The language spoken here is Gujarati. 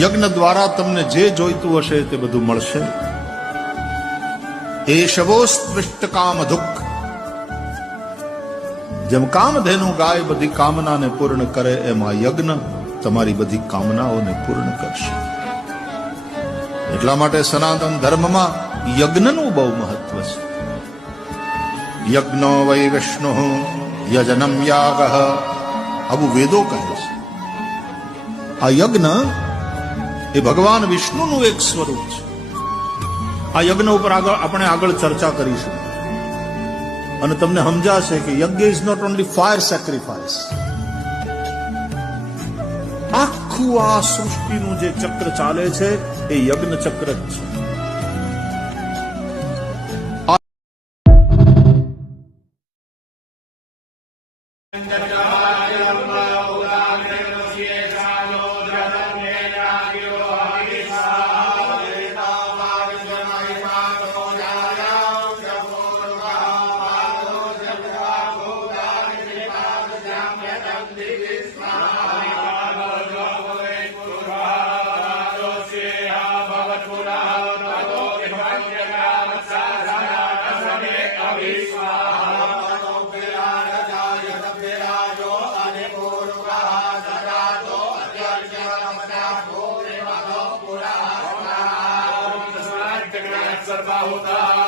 યજ્ઞ દ્વારા તમને જે જોઈતું હશે તે બધું મળશે. એ શવોસ્પૃષ્ટ કામ દુઃખ, જેમ કામધેનુ ગાય બધી કામનાને પૂર્ણ કરે એમ આ યજ્ઞ તમારી બધી કામનાઓને પૂર્ણ કરશે. એટલા માટે સનાતન ધર્મમાં યજ્ઞનું બહુ મહત્વ છે. યજ્ઞો વૈ વિષ્ણુ યજનમ યાગ, આવું વેદો કહે છે. આ યજ્ઞ એ ભગવાન વિષ્ણુનું એક સ્વરૂપ છે. આ યજ્ઞ ઉપર આપણે આગળ ચર્ચા કરીશું અને તમને સમજાશે કે yajna is not only fire sacrifice. આખું આ સૃષ્ટિનું જે ચક્ર ચાલે છે એ યજ્ઞ ચક્ર જ છે. होता